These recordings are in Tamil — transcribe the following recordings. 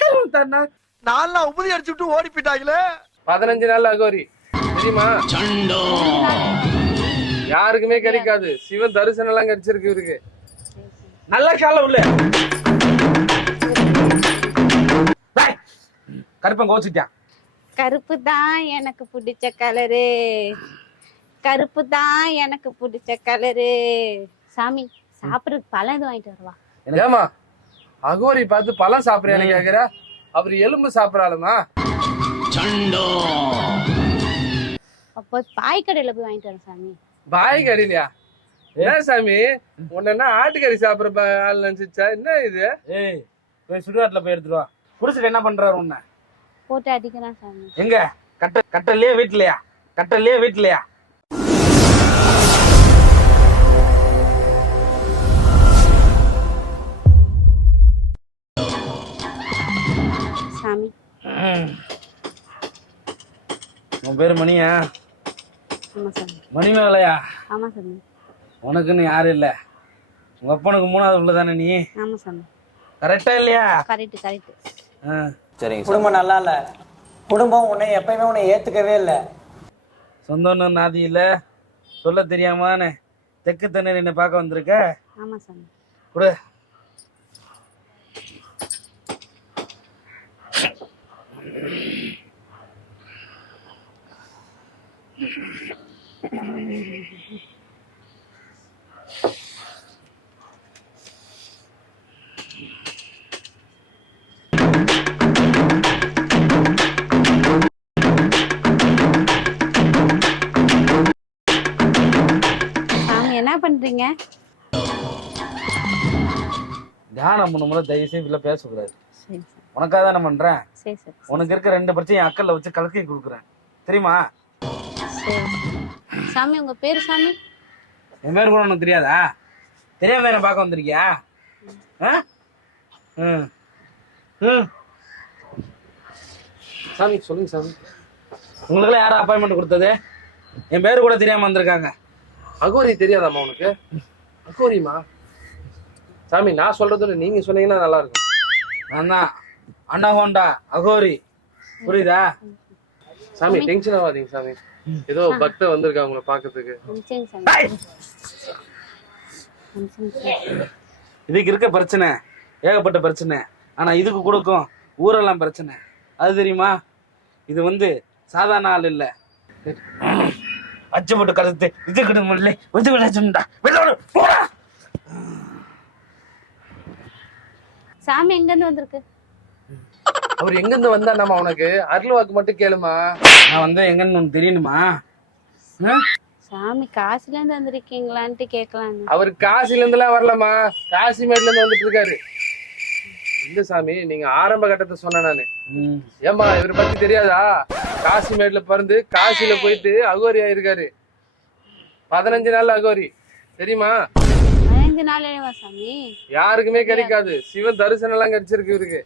கருவம் தன்னா. நான்லாம் உபதி அடிச்சு விட்டு ஓடி போயிட்டாங்களே பதினஞ்சு நாள் அகோரி தெரியுமா யாருக்குமே கிடைக்காது சிவன் தரிசனம் எல்லாம் கிடைச்சிருக்கு இவருக்கு நல்லா கால உள்ள கருப்பன் கோச்சிட்டான் கருப்பு தான் எனக்கு பிடிச்ச கலரு கருப்பு தான் எனக்கு பிடிச்ச கலரு சாமி சாப்பிடுறதுக்கு பழம் எதுவும் வாங்கிட்டு வருவா? ஏமா அகோரி பார்த்து பழம் சாப்பிடுறேன்னு கேக்குற. அவர் எலும்பு சாப்பிடறாளுமா அப்போ பாய் கடையில போய் வாங்கிட்டு வரேன் சாமி. பாய் கடிலையா என்ன சாமி? உன்ன ஆட்டுக்கறி சாப்பிடுற ஆள் நினைச்சிச்சா? என்ன இது? ஏய் போய் சுடுகாட்டுல போய் எடுத்துட்டு வா. குடிச்சிட்டு என்ன பண்றாரு உன்னை? போட்டு அடிக்கிறான் சாமி. எங்க? கட்ட கட்டலையே வீட்லயா கட்டலையே வீட்லயா உன் பேரு மணியா? ஆமா சாமி. மணி மேலையா? ஆமா சாமி. உனக்குன்னு யாரும் இல்ல. உங்க அப்பனுக்கு மூணாவது உள்ள தானே நீ? ஆமா சாமி. கரெக்டா இல்லையா? கரெக்ட் கரெக்ட் ஆ. குடும்பம் நல்லா இல்ல. குடும்பம் உன்னை எப்பயுமே உன்னை ஏத்துக்கவே இல்லை. சொந்தம்னு நாதி இல்ல. சொல்ல தெரியாமான்னு தெற்கு தண்ணீர் என்னை பார்க்க வந்திருக்க. ஆமா சாமி. என்ன பண்றீங்க? தியானம் பண்ணும்போது தயவு செய்து இல்லை பேசக்கூடாது. உனக்காக தானே பண்றேன்? உனக்கு இருக்க ரெண்டு பிரச்சனையும் என் அக்கல்ல வச்சு கலக்கி கொடுக்குறேன். தெரியுமா? சாமி உங்க பேரு சாமி? என் பேர் கூட உனக்கு தெரியாதா? தெரியாம என்ன பார்க்க வந்திருக்கியா? ம் ம் சாமி சொல்லுங்க சாமி. உங்களுக்குலாம் யாரும் அப்பாயின்மெண்ட் கொடுத்தது? என் பேர் கூட தெரியாம வந்திருக்காங்க. அகோரி தெரியாதாம்மா உனக்கு? அகோரிமா சாமி நான் சொல்றதோட நீங்க சொன்னீங்கன்னா நல்லா இருக்கும். நான் தான். அண்ணா ஹோண்டா அகோரி. புரியுதா? சாமி டென்ஷன் ஆகாதீங்க சாமி. ஏதோ பக்தர் வந்திருக்கா உங்களை பாக்கிறதுக்கு சாமி சாமி. இதுக்கு இருக்க பிரச்சனை ஏகப்பட்ட பிரச்சனை. ஆனா இதுக்கு கொடுக்கும் ஊரெல்லாம் பிரச்சனை. அது தெரியுமா? இது வந்து சாதாரண ஆள் இல்ல. அச்சப்பட்டு கருத்து இது கிட்ட முடியல வந்து விளையாச்சுடா வெளியோடு போடா. சாமி எங்க இருந்து வந்திருக்கு? அவர் எங்க இருந்து வந்தா நம்ம உனக்கு? அருள் வாக்கு மட்டும் கேளுமா. நான் வந்து எங்கன்னு உனக்கு தெரியணுமா? சாமி காசுல இருந்து வந்திருக்கீங்களான்ட்டு கேட்கலான்னு அவர் காசில இருந்து எல்லாம் வரலமா காசிமேட்ல இருந்து வந்துட்டு இருக்காரு. இல்ல சாமி நீங்க ஆரம்ப கட்டத்தை சொன்ன நானு. ஏமா இவரை பத்தி தெரியாதா? காசிமேட்ல பிறந்து காசில போயிட்டு அகோரி ஆயிருக்காரு. பதினஞ்சு நாள் அகோரி. தெரியுமா? பதினஞ்சு நாளேவா சாமி? யாருக்குமே கிடைக்காது. சிவன் தரிசனம் எல்லாம் கிடைச்சிருக்கு இவருக்கு.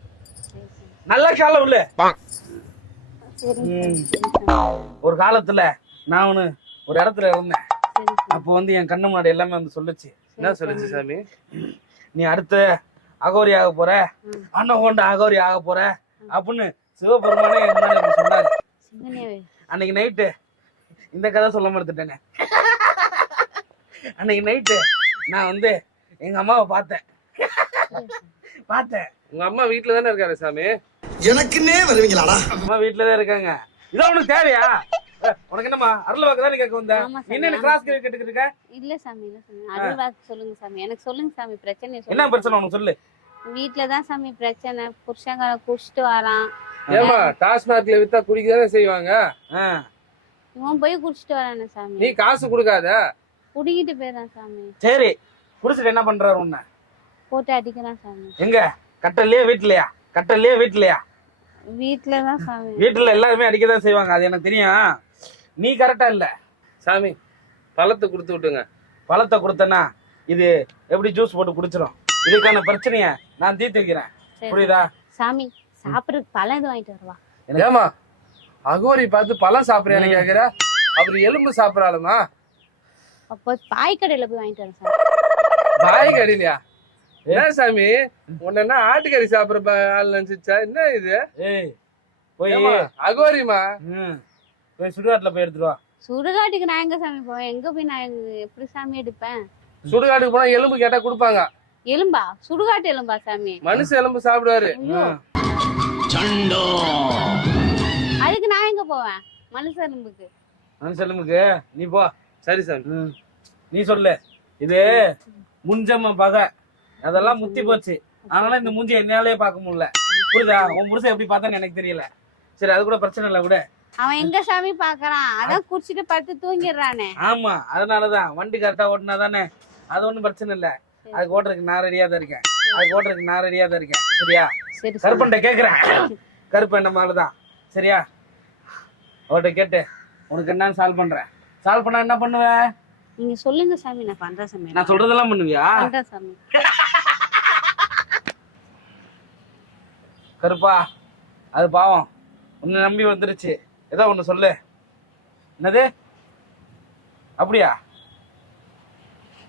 நல்ல காலம் சாமி. ஒரு காலத்துல நான் ஒண்ணு ஒரு இடத்துல இருந்தேன். அப்போ வந்து என் கண்ணு முன்னாடி எல்லாமே வந்து சொல்லுச்சு. என்ன சொல்லுச்சு சாமி? நீ அடுத்து அகோரி ஆக போற. அண்ணன் கொண்ட அகோரி ஆக போற. அப்படின்னு சிவபெருமானே என் முன்னாடி வந்து சொன்னாரு. அன்னைக்கு நைட்டு இந்த கதை சொல்ல மறுத்துட்டேங்க அன்னைக்கு நைட்டு நான் வந்து எங்க அம்மாவை பார்த்தேன். பார்த்தேன். உங்க அம்மா வீட்டுல தானே இருக்காரு சாமி? எனக்குன்னே வருவீங்களாடா? அம்மா வீட்டுல தான் இருக்காங்க. இதான் உனக்கு தேவையா? உனக்கு என்னம்மா அருள் வாக்கு தான் கேட்க வந்த? என்ன கிராஸ் கேட்டுக்கிட்டு இருக்க? இல்ல சாமி இல்ல சாமி. அருள் வாக்கு சொல்லுங்க சாமி. எனக்கு சொல்லுங்க சாமி பிரச்சனை என்ன பிரச்சனை உனக்கு சொல்லு. வீட்டுல தான் சாமி பிரச்சனை. புருஷங்க குடிச்சிட்டு வரான். ஏமா டாஸ்மார்க்ல வித்தா குடிக்க தானே செய்வாங்க இவன் போய் குடிச்சிட்டு வரானே சாமி. நீ காசு கொடுக்காத? குடிக்கிட்டு போயிடறான் சாமி. சரி குடிச்சிட்டு என்ன பண்றாரு உன்னை? போட்டு அடிக்கிறான் சாமி. எங்க? கட்டலையே வீட்லயா? கட்டலையே வீட்லயா? வீட்டுல தான் சாமி. வீட்டுல எல்லாருமே அடிக்கதான் செய்வாங்க. அது எனக்கு தெரியும். நீ கரெக்டா இல்ல. சாமி பழத்தை கொடுத்து விட்டுங்க. பழத்தை கொடுத்தனா இது எப்படி ஜூஸ் போட்டு குடிச்சிரும்? இதுக்கான பிரச்சனைய நான் தீர்த்து வைக்கிறேன். புரியுதா? சாமி சாப்பிடுறதுக்கு பழம் எதுவும் வாங்கிட்டு வருவா? ஏமா அகோரி பார்த்து பழம் சாப்பிடுறேன்னு கேக்குற? அவர் எலும்பு சாப்பிடறாளுமா அப்போ பாய் கடையில போய் வாங்கிட்டு வரேன் சாமி. பாய் கடிலையா என்ன சாமி? உன்ன என்ன ஆட்டுக்கறி சாப்பிடுற ஆள் நினைச்சிச்சா என்ன இது? ஏய் போய் அகோரிமா போய் சுடுகாட்டுல போய் எடுத்துட்டு வா. சுடுகாட்டுக்கு நான் எங்க சாமி போவேன்? எங்க போய் நான் எங்க- எப்படி சாமி எடுப்பேன்? சுடுகாட்டுக்கு போனா எலும்பு கேட்டா கொடுப்பாங்க. எலும்பா? சுடுகாட்டு எலும்பா சாமி? மனுஷ எலும்பு சாப்பிடுவாரு. அதுக்கு நான் எங்க போவேன்? மனுஷ எலும்புக்கு. மனுஷனுக்கு நீ போ. சரி சாமி. ம். நீ சொல்லு. இது முஞ்சம்ம பகை. அதெல்லாம் முத்தி போச்சு. அதனால இந்த மூஞ்சி என்னாலே பார்க்க முடியல. புரியுதா? உன் புருஷன் எப்படி பார்த்தான்னு எனக்கு தெரியல. சரி அது கூட பிரச்சனை இல்லை விட. அவன் எங்க சாமி பாக்குறான் அதான் குடிச்சிட்டு படுத்து தூங்கிடுறானே. ஆமா அதனாலதான். வண்டி கரெக்டா ஓட்டினா தானே அது ஒண்ணும் பிரச்சனை இல்ல. அதுக்கு ஓட்டுறதுக்கு நான் ரெடியா தான் இருக்கேன். அதுக்கு ஓட்டுறதுக்கு நான் ரெடியா தான் இருக்கேன். சரியா. கருப்பன்ட்ட கேக்குறேன். கருப்பு என்ன மாதிரிதான்? சரியா? அவர்கிட்ட கேட்டு உனக்கு என்னன்னு சால்வ் பண்றேன். சால்வ் பண்ணா என்ன பண்ணுவ? நீங்க சொல்லுங்க சாமி நான் பண்றேன் சாமி. நான் சொல்றதெல்லாம் பண்ணுவியா? பண்றேன் சாமி. கருப்பா அது பாவம். உன்னை நம்பி வந்துருச்சு. ஏதோ ஒண்ணு சொல்லு. என்னது? அப்படியா?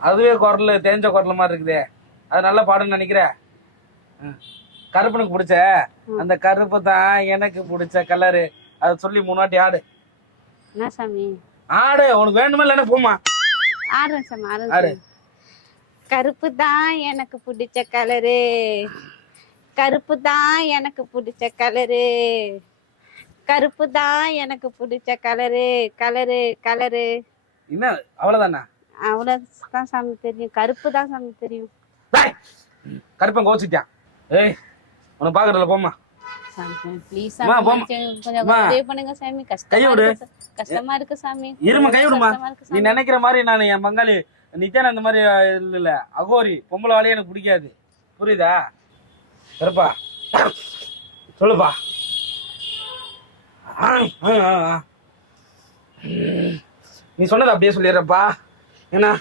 அதுவே குரல் தேஞ்ச குரல் மாதிரி இருக்குதே. அது நல்ல பாடுன்னு நினைக்கிற? ம். கருப்பனுக்கு பிடிச்ச? அந்த கருப்பு தான் எனக்கு பிடிச்ச கலரு அதை சொல்லி மூணு வாட்டி ஆடு. என்ன சாமி? ஆடு. உனக்கு வேணுமா இல்லைன்னா போமா ஆடுறேன் சாமி ஆடு. கருப்பு தான் எனக்கு பிடிச்ச கலரு கருப்பு தான் எனக்கு பிடிச்ச கலரு. கருப்பு தான் எனக்கு பிடிச்ச கலரு. Colour colour. என்ன? அவ்வளவுதானா? அவ்வளவுதான் சாமி தெரியும். கருப்பு தான் சாமி தெரியும். கருப்பன் கோச்சிட்டான் ஏய் உனக்கு பாக்குறதுல போமா சாமி ப்ளீஸ். கொஞ்சம். உதவி பண்ணுங்க சாமி. கஷ்டமா கஷ்டமா இருக்கு சாமி. இருமா நீ. நினைக்கிற மாதிரி நான் என் பங்காளி நித்யான் அந்த மாதிரி இல்ல இல்ல அகோரி பொம்பளை வாழையே எனக்கு பிடிக்காது. புரியுதா? கருப்பா சொல்லுப்பா. நீ சொன்னது அப்படியே சொல்லிடுறப்பா ஏன்னா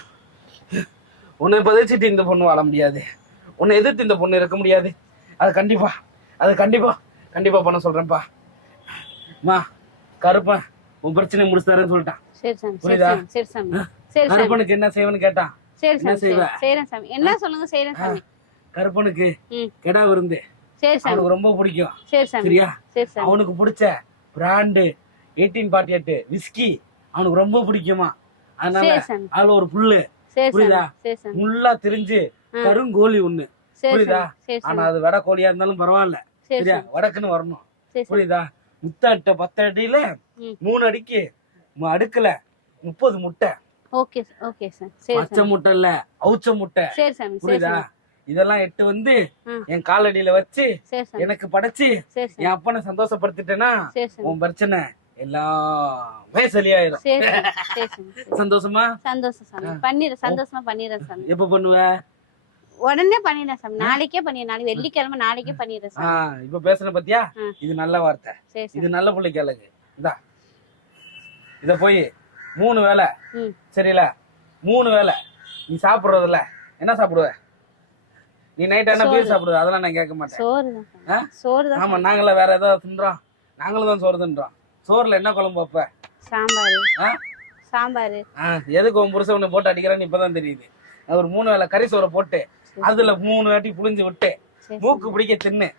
உன்னை பதிச்சுட்டு இந்த பொண்ணு வாழ முடியாது. உன்னை எதிர்த்து இந்த பொண்ணு இருக்க முடியாது. அது கண்டிப்பா அது கண்டிப்பா கண்டிப்பா பண்ண சொல்றேன்ப்பா. மா கருப்பன் உன் பிரச்சனை முடிச்சு தரேன்னு சொல்லிட்டான். புரியுதா? கருப்பனுக்கு என்ன செய்வேன்னு கேட்டான்? என்ன சொல்லுங்க செய்யறேன் சாமி. கருப்பனுக்கு கெடா விருந்து அவனுக்கு ரொம்ப பிடிக்கும் சரியா அவனுக்கு பிடிச்ச பிராண்டு எயிட்டீன் ஃபார்ட்டி எட்டு விஸ்கி அவனுக்கு ரொம்ப பிடிக்குமா அதனால அதுல ஒரு புல்லு புரியுதா? முள்ளா தெரிஞ்சு. கருங்கோழி ஒண்ணு புரியுதா? ஆனா அது வட கோழியா இருந்தாலும் பரவாயில்ல சரி சரியா வடக்குன்னு வரணும் புரியுதா முத்தட்ட பத்து அடியில. மூணு அடிக்கு அடுக்குல முப்பது முட்டை ஓகே ஓகே சார் பச்சை முட்டை இல்ல அவுச்ச முட்டை புரியுதா இதெல்லாம் எட்டு வந்து. என் காலடியில வச்சு எனக்கு படைச்சு என் அப்பனை சந்தோஷப்படுத்திட்டேன்னா உன் பிரச்சனை எல்லாமே சரியாயிடும் சரி சாமி சரி சாமி சரி. சந்தோஷமா? சந்தோஷம் சாமி. பண்ணிடுறேன் சந்தோஷமா பண்ணிடுறேன் சாமி. எப்ப பண்ணுவ? உடனே பண்ணிடுறேன் சாமி. நாளைக்கே பண்ணிடுறேன் நாளைக்கு வெள்ளிக்கிழமை நாளைக்கே பண்ணிடுறேன் சாமி. இப்ப பேசுன பத்தியா. இது நல்ல வார்த்தை. இது நல்ல பிள்ளைக்கு அழகு இந்தா. இத போய் மூணு வேளை. ம். சரியில மூணு வேளை. நீ சாப்பிடுறதுல. என்ன சாப்பிடுவ? நீ நைட் என்ன பீர். சாப்பிடுவ அதெல்லாம் நான் கேட்க மாட்டேன். சோறு தான் சோறு ஆமா நாங்கள வேற ஏதாவது தின்றோம். நாங்களும் தான் சோறு தின்றோம். சோறுல என்ன குழம்பு வைப்ப? சாம்பார்? சாம்பார். எதுக்கு உன் புருஷன் உன்னை போட்டு அடிக்கிறான்னு இப்பதான் தெரியுது. ஒரு மூணு வேளை கறி சோறை போட்டு அதுல மூணு வாட்டி புளிஞ்சு விட்டு மூக்கு பிடிக்க தின்னு.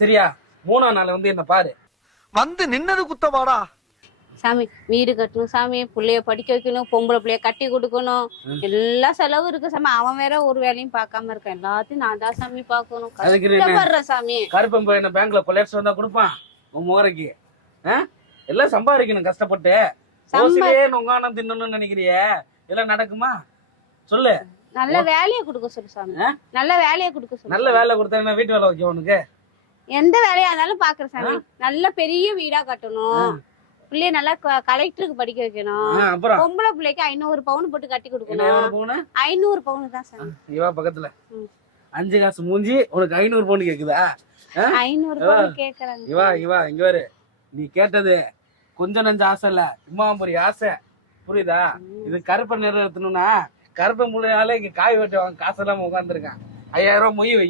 சரியா? மூணாம் நாள் வந்து என்ன பாரு. வந்து நின்னது குத்தவாடா சாமி வீடு கட்டணும் சாமி புள்ளைய படிக்க வைக்கணும் பொம்பளை புள்ளைய கட்டி கொடுக்கணும். எல்லா செலவும் இருக்கு சாமி. அவன் வேற ஒரு வேலையும் பார்க்காம இருக்கான். எல்லாத்தையும் நான் தான் சாமி பார்க்கணும்? கஷ்டப்படுறேன் சாமி. கருப்பன் போய் என்ன பேங்க்ல கொலையடிச்சு வந்தா கொடுப்பான். உன் முகரைக்கு ஆ? எல்லாம் சம்பாதிக்கணும் கஷ்டப்பட்டு. நொங்கானம் தின்னணும்னு நினைக்கிறியே? இதெல்லாம் நடக்குமா? சொல்லு. நல்ல வேலையை கொடுக்க சொல்லு சாமி? நல்ல வேலையை கொடுக்க சொல்லு நல்ல வேலை கொடுத்தா வீட்டு வேலை வைக்க உனக்கு? எந்த வேலையா இருந்தாலும் பாக்குறேன் சாமி. நல்ல பெரிய வீடா கட்டணும். பிள்ளைய நல்லா கலெக்டருக்கு படிக்க வைக்கணும். ஆ, அப்புறம்? பொம்பளை பிள்ளைக்கு ஐநூறு பவுன் போட்டு கட்டி என்ன கொடுக்கணும் எவ்வளவு ஐநூறு பவுன் தான் சாமி இவா பக்கத்துல. ம். அஞ்சு காசு மூஞ்சி உனக்கு ஐநூறு பவுன் கேக்குதா? ஆ? ஐநூறு பவுன் கேக்குறாங்க. இவா இவா இங்க பாரு நீ கேட்டது கொஞ்சம் நஞ்ச ஆசை இல்ல இம்மா பெரிய ஆசை. புரியுதா? இது கருப்பை நிறைவேற்றணும்னா கருப்பை முள்ளையால இங்க காய் வெட்டி வாங்க காசு இல்லாம உட்காந்துருக்கான் ஐயாயிரம் ரூபாய் மொய் வை.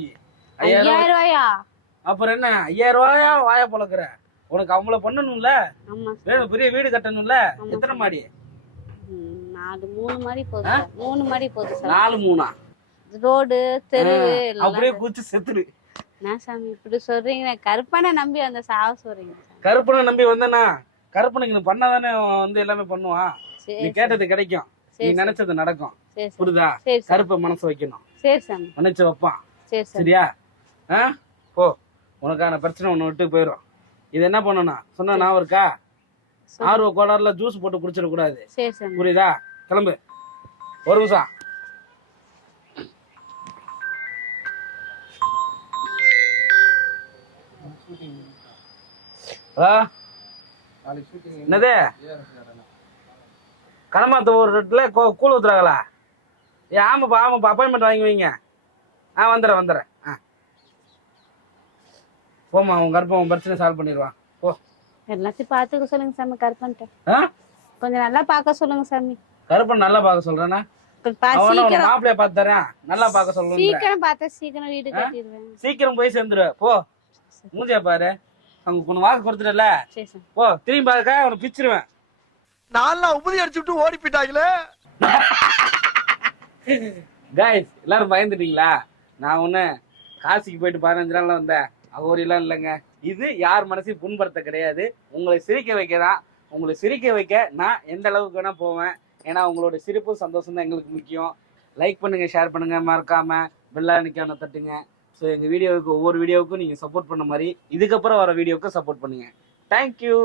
ஐயாயிரம் ரூபாயா. அப்புறம் என்ன? ஐயாயிரம் ரூபாயா வாய பொழக்கிற? உனக்கு அவங்கள பண்ணணும்ல? வேணும் பெரிய வீடு கட்டணும்ல? எத்தனை மாடி? நாலு மூணு மாதிரி போதும். மூணு மாதிரி போதும் நாலு மூணா? ரோடு தெரு அப்படியே குச்சி செத்துரு. என்ன சாமி இப்படி சொல்றீங்க? கருப்பனை நம்பி அந்த சாவ சொல்றீங்க. கருப்பனை நம்பி வந்தனா கருப்பனுக்கு நீ பண்ணாதானே வந்து எல்லாமே பண்ணுவான்? நீ கேட்டது கிடைக்கும். நீ. நினைச்சது நடக்கும். புரியுதா. கருப்பை மனசு வைக்கணும். சரி சாமி. நினைச்சு வைப்பான். சரியா? ஆ? போ. உனக்கான பிரச்சனை ஒன்று விட்டு போயிடும் இது என்ன பண்ணணும்? சொன்ன நான் இருக்கா. ஆர்வ கோளாறுல ஜூஸ் போட்டு குடிச்சிடக்கூடாது. புரியுதா? கிளம்பு. ஒரு நிமிஷம். என்னது? கடமாத்த ஒரு கூ- கூழ் ஊத்துறாங்களா? ஏ ஆமாப்பா ஆமாப்பா அப்பாயின்மெண்ட் வாங்கி வைங்க. ஆ வந்துடுறேன் வந்துடுறேன். ஆ போம்மா உன் கருப்பன் உன் பிரச்சனை சால்வ் பண்ணிடுவான். போ. எல்லாத்தையும் பாத்துக்க சொல்லுங்க சாமி கருப்பன்ட்ட. ஆ? கொஞ்சம் நல்லா பார்க்க சொல்லுங்க சாமி. கருப்பன் நல்லா பார்க்க சீக்கிரம். மாப்பிளைய பார்த்து தரேன். நல்லா பார்க்க சொல்றேன் சீக்கிரம் பார்த்தா சீக்கிரம் வீடு கட்டிடுவேன். சீக்கிரம் போய் சேர்ந்துரு. போ. மூஞ்சிய பாரு. அங்க கொஞ்சம் வாக்கு கொடுத்துட்டல. போ திரும்பி பாருக்கா அவனை பிச்சிருவேன். நான்லாம் உபதி அடிச்சு விட்டு ஓடி போயிட்டாங்களே. காய்ஸ் எல்லாரும் பயந்துட்டீங்களா? நான் ஒண்ணு காசிக்கு போயிட்டு பதினஞ்சு நாள்ல வந்தேன். அகோரிலாம் இல்லைங்க. இது யார் மனசையும் புண்படுத்த கிடையாது. உங்களை சிரிக்க வைக்க தான் உங்களை சிரிக்க வைக்க நான் எந்த அளவுக்கு வேணால் போவேன். ஏன்னா உங்களோட சிரிப்பு சந்தோஷம் தான் எங்களுக்கு முக்கியம். லைக் பண்ணுங்கள் ஷேர் பண்ணுங்கள் மறக்காமல் பெல்லானிக்கான தட்டுங்க. ஸோ எங்கள் வீடியோவுக்கு ஒவ்வொரு வீடியோவுக்கும் நீங்கள் சப்போர்ட் பண்ண மாதிரி இதுக்கப்புறம் வர வீடியோவுக்கு சப்போர்ட் பண்ணுங்கள் தேங்க்யூ